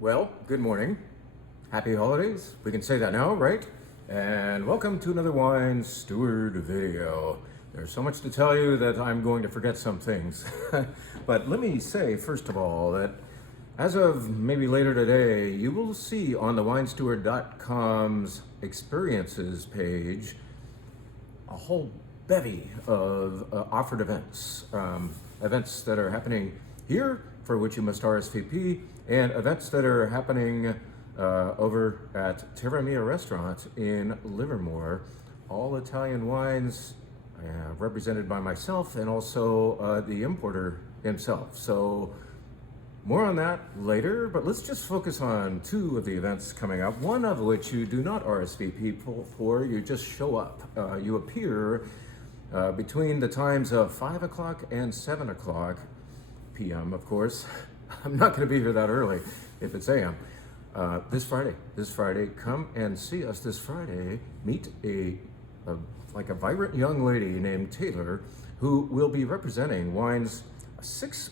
Well, good morning. Happy holidays. We can say that now, right? And welcome to another Wine Steward video. There's so much to tell you that I'm going to forget some things. But let me say, first of all, that as of maybe later today, you will see on the winesteward.com's experiences page a whole bevy of offered events. Events that are happening here for which you must RSVP, and events that are happening over at Terra Mia Restaurant in Livermore. All Italian wines represented by myself and also the importer himself. So more on that later, but let's just focus on two of the events coming up, one of which you do not RSVP for, you just show up. You appear between the times of 5 o'clock and 7 o'clock p.m., of course. I'm not going to be here that early if it's a.m. This Friday, come and see us this Friday. Meet a vibrant young lady named Taylor, who will be representing wines, six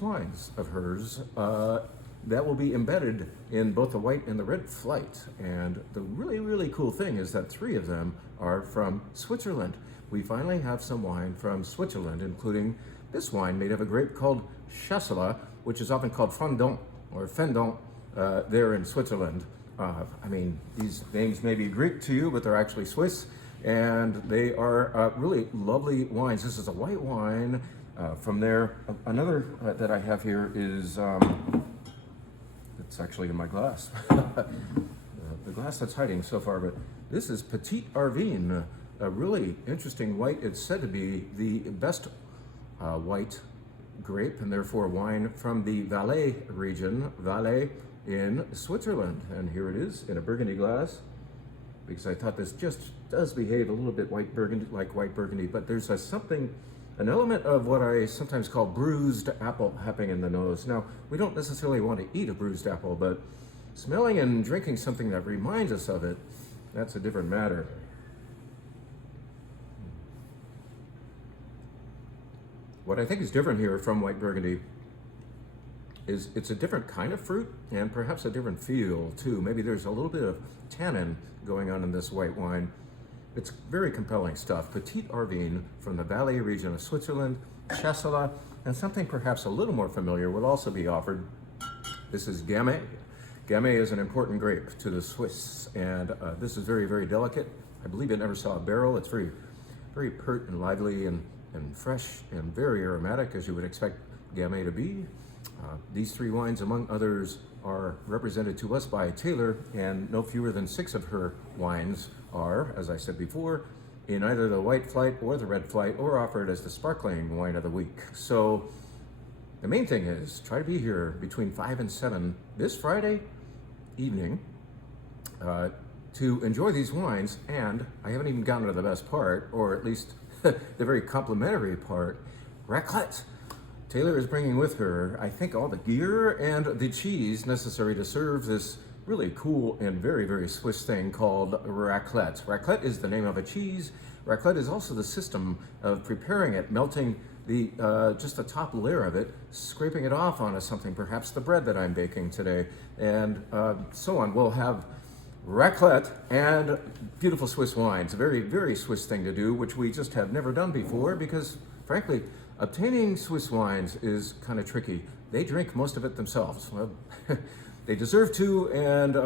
wines of hers that will be embedded in both the white and the red flight. And the really cool thing is that 3 of them are from Switzerland. We finally have some wine from Switzerland, including this wine made of a grape called Chasselas, which is often called Fendant or Fendant there in Switzerland. I mean, these names may be Greek to you, but they're actually Swiss, and they are really lovely wines. This is a white wine from there. Another that I have here is, it's actually in my glass. The glass that's hiding so far, but this is Petit Arvin, a really interesting white. It's said to be the best white grape and therefore wine from the Valais region, Valais in Switzerland. And here it is in a Burgundy glass, because I thought this just does behave a little bit white Burgundy, but there's an element of what I sometimes call bruised apple happening in the nose. Now, we don't necessarily want to eat a bruised apple, but smelling and drinking something that reminds us of it, that's a different matter. What I think is different here from white Burgundy is it's a different kind of fruit and perhaps a different feel too. Maybe there's a little bit of tannin going on in this white wine. It's very compelling stuff. Petit Arvin from the Valais region of Switzerland, Chasselas, and something perhaps a little more familiar will also be offered. This is Gamay. Gamay is an important grape to the Swiss, and this is very delicate. I believe it never saw a barrel. It's very pert and lively and fresh and very aromatic, as you would expect Gamay to be. These 3 wines, among others, are represented to us by Taylor, and no fewer than 6 of her wines are, as I said before, in either the white flight or the red flight, or offered as the sparkling wine of the week. So the main thing is try to be here between 5 and 7 this Friday evening to enjoy these wines. And I haven't even gotten to the best part, or at least the very complimentary part, Raclette. Taylor is bringing with her, I think, all the gear and the cheese necessary to serve this really cool and very Swiss thing called raclette. Raclette is the name of a cheese. Raclette is also the system of preparing it, melting the just the top layer of it, scraping it off onto something, perhaps the bread that I'm baking today, and so on. We'll have raclette and beautiful Swiss wines. A very Swiss thing to do, which we just have never done before, because frankly, obtaining Swiss wines is kind of tricky. They drink most of it themselves. Well, they deserve to, and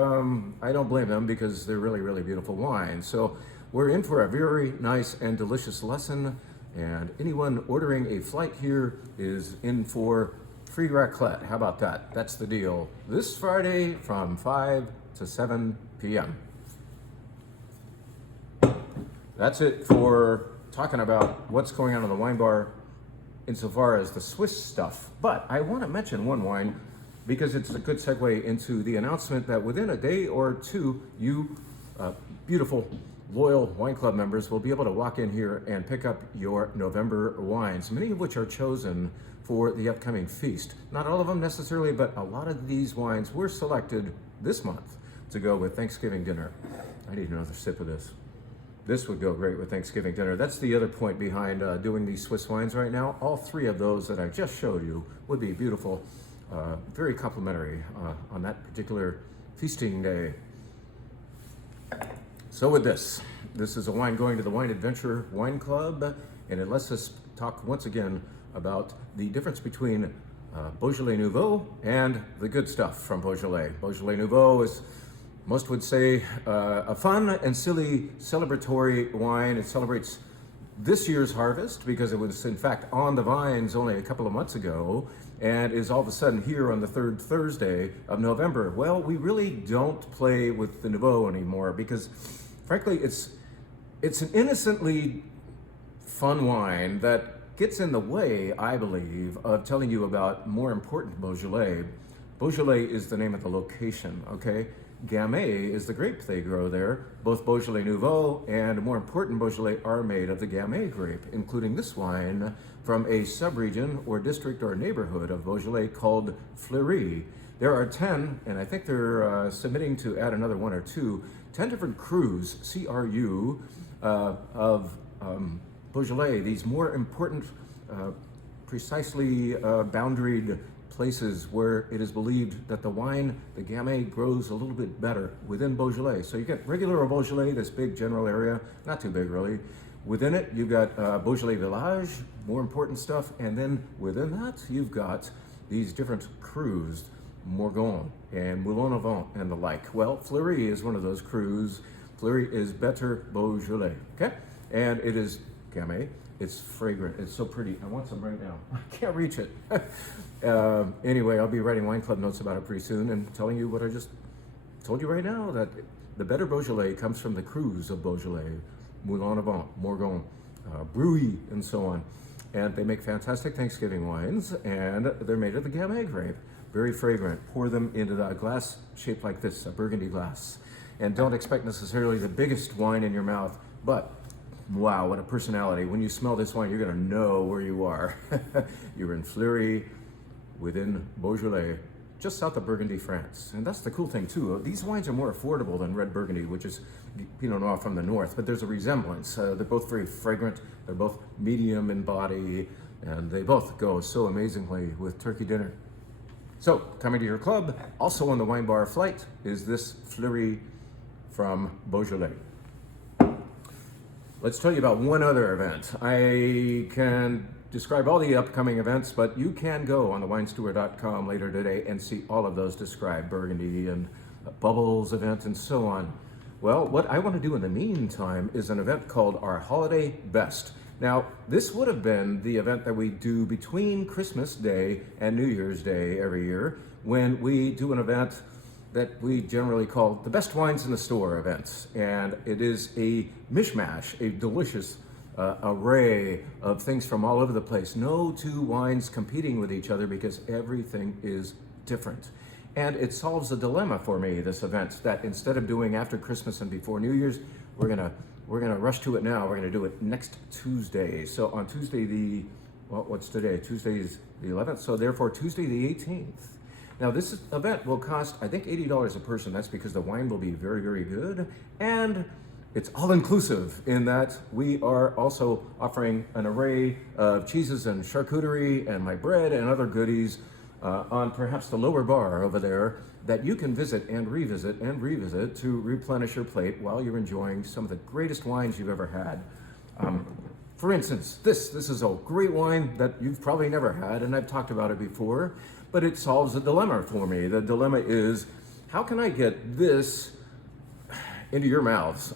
I don't blame them, because they're really beautiful wines. So we're in for a very nice and delicious lesson, and anyone ordering a flight here is in for free raclette. How about that? That's the deal. This Friday from 5 to 7 p.m. That's it for talking about what's going on in the wine bar insofar as the Swiss stuff. But I want to mention one wine, because it's a good segue into the announcement that within a day or 2, you beautiful, loyal wine club members will be able to walk in here and pick up your November wines, many of which are chosen for the upcoming feast. Not all of them necessarily, but a lot of these wines were selected this month to go with Thanksgiving dinner. I need another sip of this. This would go great with Thanksgiving dinner. That's the other point behind doing these Swiss wines right now. All 3 of those that I just showed you would be beautiful very complimentary on that particular feasting day. So with this is a wine going to the Wine Adventure Wine Club, and it lets us talk once again about the difference between Beaujolais Nouveau and the good stuff from Beaujolais. Beaujolais Nouveau is, most would say, a fun and silly celebratory wine. It celebrates this year's harvest because it was in fact on the vines only a couple of months ago and is all of a sudden here on the third Thursday of November. Well, we really don't play with the Nouveau anymore because frankly it's an innocently fun wine that gets in the way, I believe, of telling you about more important Beaujolais. Beaujolais is the name of the location, okay? Gamay is the grape they grow there. Both Beaujolais Nouveau and, more important, Beaujolais are made of the Gamay grape, including this wine from a sub-region or district or neighborhood of Beaujolais called Fleury. There are 10, and I think they're submitting to add another 1 or 2, 10 different crus, C-R-U, of Beaujolais, these more important, precisely boundaried places where it is believed that the wine, the Gamay, grows a little bit better within Beaujolais. So you get regular Beaujolais, this big general area, not too big really. Within it, you've got Beaujolais Village, more important stuff, and then within that, you've got these different crus, Morgon and Moulin-à-Vent and the like. Well, Fleury is one of those crus. Fleury is better Beaujolais, okay? And it is Gamay. It's fragrant. It's so pretty. I want some right now. I can't reach it. Anyway, I'll be writing wine club notes about it pretty soon and telling you what I just told you right now, that the better Beaujolais comes from the crus of Beaujolais, Moulin-à-Vent, Morgon, Brouilly, and so on. And they make fantastic Thanksgiving wines, and they're made of the Gamay grape. Very fragrant. Pour them into a glass shaped like this, a burgundy glass. And don't expect necessarily the biggest wine in your mouth, but wow, what a personality. When you smell this wine, you're gonna know where you are. You're in Fleury, within Beaujolais, just south of Burgundy, France. And that's the cool thing too. These wines are more affordable than red Burgundy, which is Pinot Noir from the north, but there's a resemblance. They're both very fragrant. They're both medium in body, and they both go so amazingly with turkey dinner. So, coming to your club, also on the wine bar flight, is this Fleury from Beaujolais. Let's tell you about one other event. I can describe all the upcoming events, but you can go on thewinesteward.com later today and see all of those described, Burgundy and Bubbles event and so on. Well, what I want to do in the meantime is an event called our Holiday Best. Now, this would have been the event that we do between Christmas Day and New Year's Day every year, when we do an event that we generally call the Best Wines in the Store events. And it is a mishmash, a delicious array of things from all over the place. No two wines competing with each other because everything is different. And it solves a dilemma for me, this event, that instead of doing after Christmas and before New Year's, we're gonna rush to it now. We're gonna do it next Tuesday. So on Tuesday what's today? Tuesday's the 11th, so therefore Tuesday the 18th. Now this event will cost, I think, $80 a person. That's because the wine will be very, very good. And it's all-inclusive in that we are also offering an array of cheeses and charcuterie and my bread and other goodies on perhaps the lower bar over there that you can visit and revisit to replenish your plate while you're enjoying some of the greatest wines you've ever had. For instance, this is a great wine that you've probably never had, and I've talked about it before, but it solves a dilemma for me. The dilemma is, how can I get this into your mouths?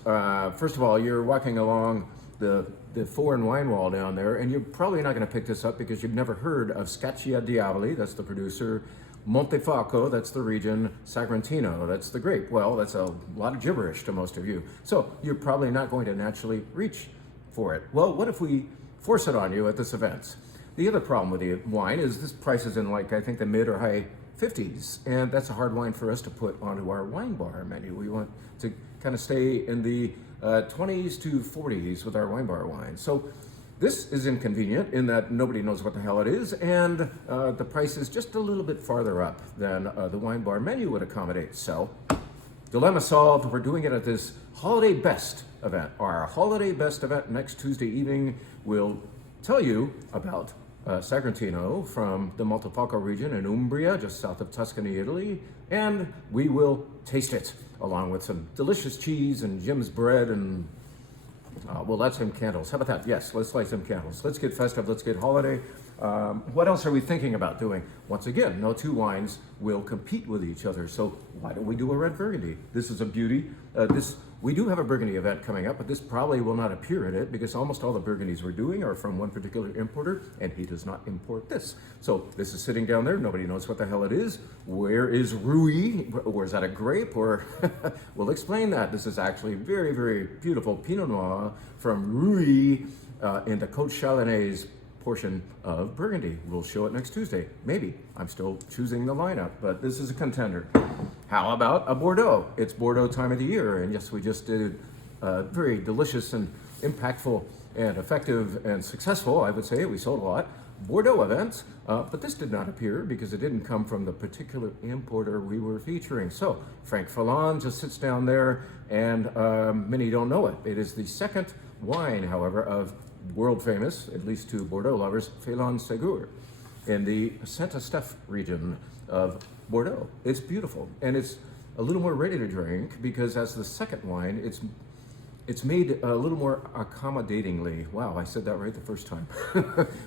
First of all, you're walking along the foreign wine wall down there, and you're probably not going to pick this up because you've never heard of Scaccia Diavoli, that's the producer, Montefalco, that's the region, Sagrantino, that's the grape. Well, that's a lot of gibberish to most of you. So you're probably not going to naturally reach for it. Well, what if we force it on you at this event? The other problem with the wine is this price is in, like, I think the mid or high 50s, and that's a hard wine for us to put onto our wine bar menu. We want to kind of stay in the 20s to 40s with our wine bar wine. So this is inconvenient in that nobody knows what the hell it is, and the price is just a little bit farther up than the wine bar menu would accommodate. So, dilemma solved. We're doing it at this Holiday Best event. Our Holiday Best event next Tuesday evening will tell you about Sagrantino from the Montefalco region in Umbria, just south of Tuscany, Italy, and we will taste it along with some delicious cheese and Jim's bread and we'll light some candles. How about that? Yes, let's light some candles. Let's get festive, let's get holiday. What else are we thinking about doing? Once again, no two wines will compete with each other, so why don't we do a red Burgundy? This is a beauty. We do have a Burgundy event coming up, but this probably will not appear in it because almost all the Burgundies we're doing are from one particular importer, and he does not import this. So this is sitting down there. Nobody knows what the hell it is. Where is Rui? Or is that a grape? Or we'll explain that. This is actually very, very beautiful Pinot Noir from Rui in the Côte Chalonnaise portion of Burgundy. We'll show it next Tuesday. Maybe. I'm still choosing the lineup, but this is a contender. How about a Bordeaux? It's Bordeaux time of the year, and yes, we just did very delicious and impactful and effective and successful, I would say, we sold a lot, Bordeaux events, but this did not appear because it didn't come from the particular importer we were featuring. So Frank Fallon just sits down there, and many don't know it. It is the second wine, however, of world famous, at least to Bordeaux lovers, Félon Ségur, in the Saint-Estèphe region of Bordeaux. It's beautiful, and it's a little more ready to drink because as the second wine, it's made a little more accommodatingly. Wow, I said that right the first time.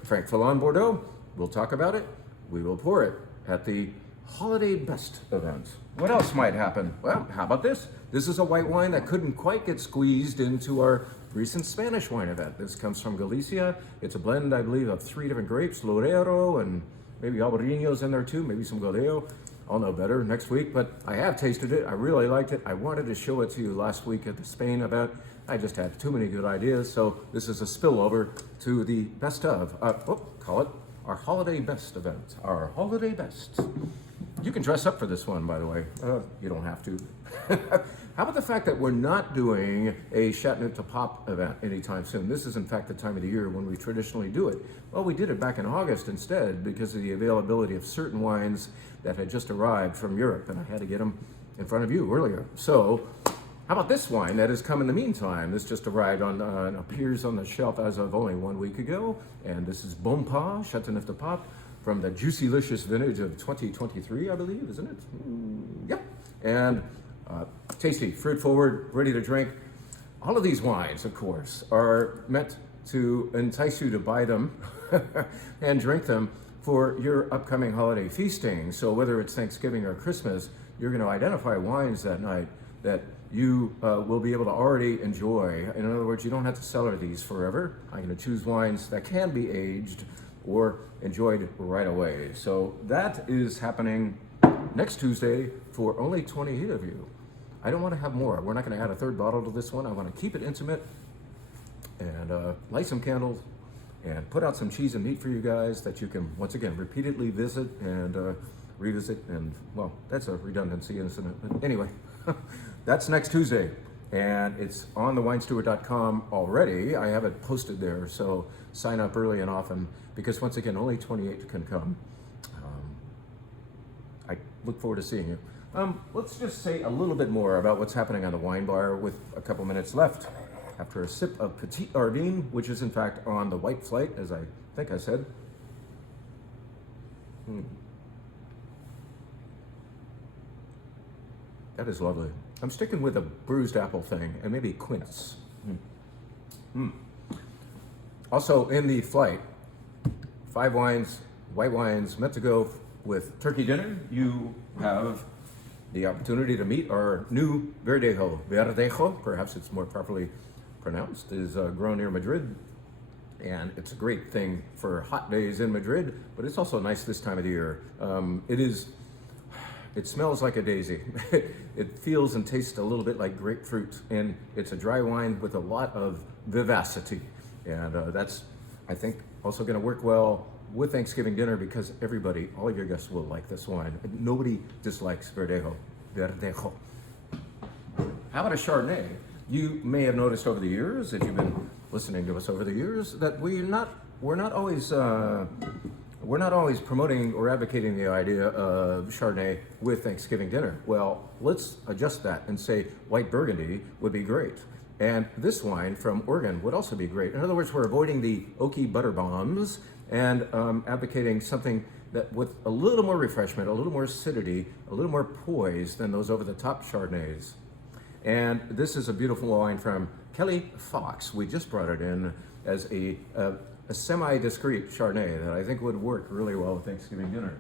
Frank Fallon Bordeaux, we'll talk about it. We will pour it at the Holiday Best event. What else might happen? Well, how about this? This is a white wine that couldn't quite get squeezed into our recent Spanish wine event. This comes from Galicia. It's a blend, I believe, of 3 different grapes, Lorero, and maybe Albarino's in there too, maybe some Godeo. I'll know better next week, but I have tasted it. I really liked it. I wanted to show it to you last week at the Spain event. I just had too many good ideas, so this is a spillover to the best of, call it our Holiday Best event, our Holiday Best. You can dress up for this one, by the way. You don't have to. How about the fact that we're not doing a Chateauneuf to Pop event anytime soon? This is, in fact, the time of the year when we traditionally do it. Well, we did it back in August instead because of the availability of certain wines that had just arrived from Europe, and I had to get them in front of you earlier. So, how about this wine that has come in the meantime? This just arrived on, appears on the shelf as of only 1 week ago, and this is Bonpas, Chateauneuf de Pop, from the Juicylicious vintage of 2023, I believe, isn't it? Yep. And tasty, fruit forward, ready to drink. All of these wines, of course, are meant to entice you to buy them and drink them for your upcoming holiday feasting. So whether it's Thanksgiving or Christmas, you're going to identify wines that night that you will be able to already enjoy. In other words, you don't have to cellar these forever. I'm going to choose wines that can be aged or enjoyed right away. So that is happening next Tuesday for only 28 of you. I don't want to have more. We're not going to add a third bottle to this one. I want to keep it intimate and light some candles and put out some cheese and meat for you guys that you can, once again, repeatedly visit and revisit. And, well, that's a redundancy, isn't it? But anyway, that's next Tuesday. And it's on thewinesteward.com already. I have it posted there, so sign up early and often because, once again, only 28 can come. I look forward to seeing you. Let's just say a little bit more about what's happening on the wine bar with a couple minutes left after a sip of Petit Arvin, which is in fact on the white flight, as I think I said. That is lovely. I'm sticking with a bruised apple thing and maybe quince. Also in the flight, 5 wines, white wines meant to go with turkey dinner. You have the opportunity to meet our new Verdejo. Verdejo, perhaps it's more properly pronounced, is grown near Madrid. And it's a great thing for hot days in Madrid, but it's also nice this time of the year. It smells like a daisy. It feels and tastes a little bit like grapefruit, and it's a dry wine with a lot of vivacity. And that's, I think, also gonna work well with Thanksgiving dinner because everybody, all of your guests will like this wine. Nobody dislikes Verdejo. Verdejo. How about a Chardonnay? You may have noticed over the years, if you've been listening to us over the years, that we're not always promoting or advocating the idea of Chardonnay with Thanksgiving dinner. Well, let's adjust that and say white Burgundy would be great. And this wine from Oregon would also be great. In other words, we're avoiding the oaky butter bombs and advocating something that with a little more refreshment, a little more acidity, a little more poise than those over-the-top Chardonnays. And this is a beautiful wine from Kelly Fox. We just brought it in as a semi-discreet Chardonnay that I think would work really well with Thanksgiving dinner.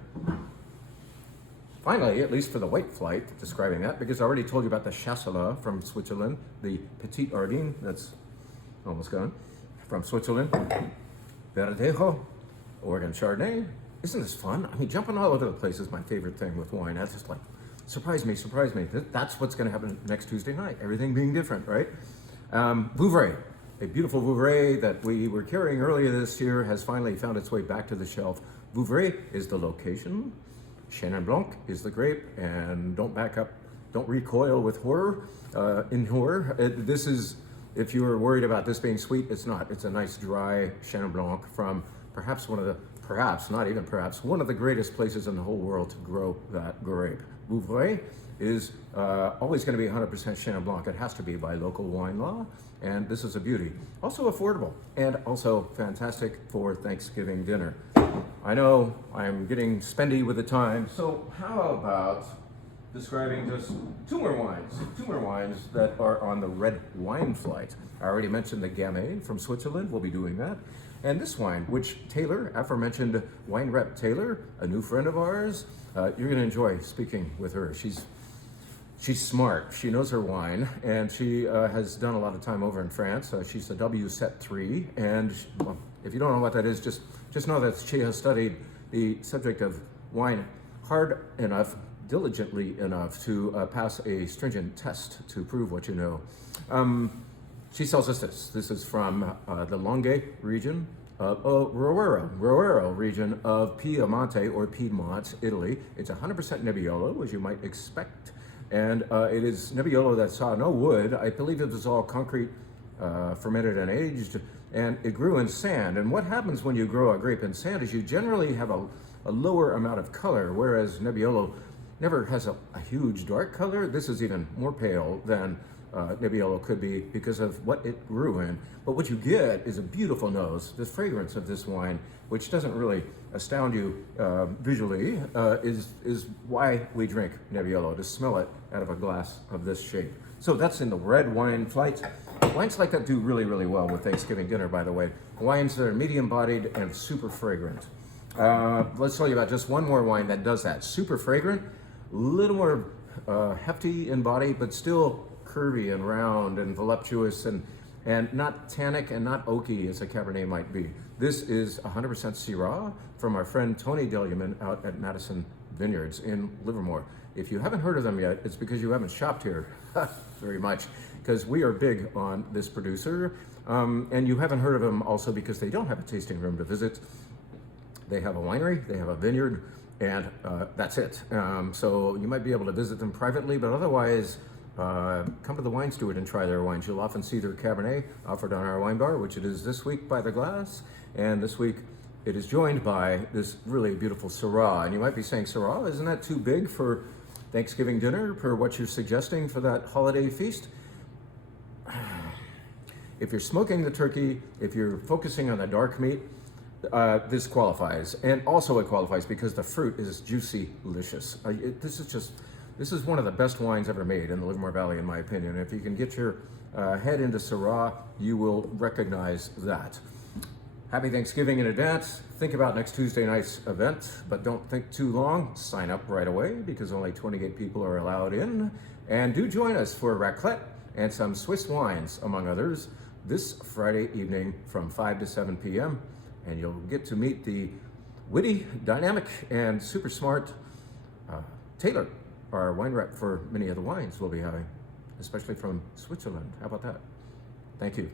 Finally, at least for the white flight, describing that, because I already told you about the Chasselas from Switzerland, the Petit Ardenne, that's almost gone, from Switzerland, Verdejo, Oregon Chardonnay. Isn't this fun? I mean, jumping all over the place is my favorite thing with wine. That's just like, surprise me, surprise me. That's what's gonna happen next Tuesday night, everything being different, right? Vouvray, a beautiful Vouvray that we were carrying earlier this year has finally found its way back to the shelf. Vouvray is the location. Chenin Blanc is the grape, and don't back up, don't recoil with horror, in horror. This is, if you were worried about this being sweet, it's not. It's a nice dry Chenin Blanc from perhaps one of the, not even perhaps, one of the greatest places in the whole world to grow that grape. Vouvray is always going to be 100% Chenin Blanc. It has to be by local wine law, and this is a beauty. Also affordable, and also fantastic for Thanksgiving dinner. I know I'm getting spendy with the time, so how about describing just two more wines that are on the red wine flight. I already mentioned the Gamay from Switzerland. We'll be doing that. And this wine, which Taylor, aforementioned wine rep Taylor, a new friend of ours, you're gonna enjoy speaking with her. She's smart, she knows her wine, and she has done a lot of time over in France. She's a WSET 3, and well, if you don't know what that is, just know that she has studied the subject of wine hard enough, diligently enough to pass a stringent test to prove what you know. She sells us this. This is from the Langhe region, Roero region of Piemonte or Piedmont, Italy. It's 100% Nebbiolo, as you might expect. And it is Nebbiolo that saw no wood. I believe it was all concrete, fermented and aged, and it grew in sand. And what happens when you grow a grape in sand is you generally have a lower amount of color, whereas Nebbiolo never has a huge dark color. This is even more pale than Nebbiolo could be because of what it grew in. But what you get is a beautiful nose. The fragrance of this wine, which doesn't really astound you visually, is why we drink Nebbiolo, to smell it out of a glass of this shape. So that's in the red wine flight. Wines like that do really, really well with Thanksgiving dinner, by the way. Wines that are medium-bodied and super fragrant. Let's tell you about just one more wine that does that. Super fragrant, a little more hefty in body, but still curvy and round and voluptuous and not tannic and not oaky as a Cabernet might be. This is 100% Syrah from our friend Tony Deluman out at Madison Vineyards in Livermore. If you haven't heard of them yet, it's because you haven't shopped here very much, because we are big on this producer. And you haven't heard of them also because they don't have a tasting room to visit. They have a winery, they have a vineyard, and that's it. So you might be able to visit them privately, but otherwise, come to the Wine Steward and try their wines. You'll often see their Cabernet offered on our wine bar, which it is this week by the glass. And this week it is joined by this really beautiful Syrah. And you might be saying, Syrah, isn't that too big for Thanksgiving dinner, for what you're suggesting for that holiday feast? If you're smoking the turkey, if you're focusing on the dark meat, this qualifies. And also it qualifies because the fruit is juicy, delicious. This is one of the best wines ever made in the Livermore Valley, in my opinion. If you can get your head into Syrah, you will recognize that. Happy Thanksgiving in advance. Think about next Tuesday night's event, but don't think too long. Sign up right away because only 28 people are allowed in. And do join us for raclette and some Swiss wines, among others, this Friday evening from 5 to 7 p.m. And you'll get to meet the witty, dynamic, and super smart Taylor, our wine rep for many of the wines we'll be having, especially from Switzerland. How about that? Thank you.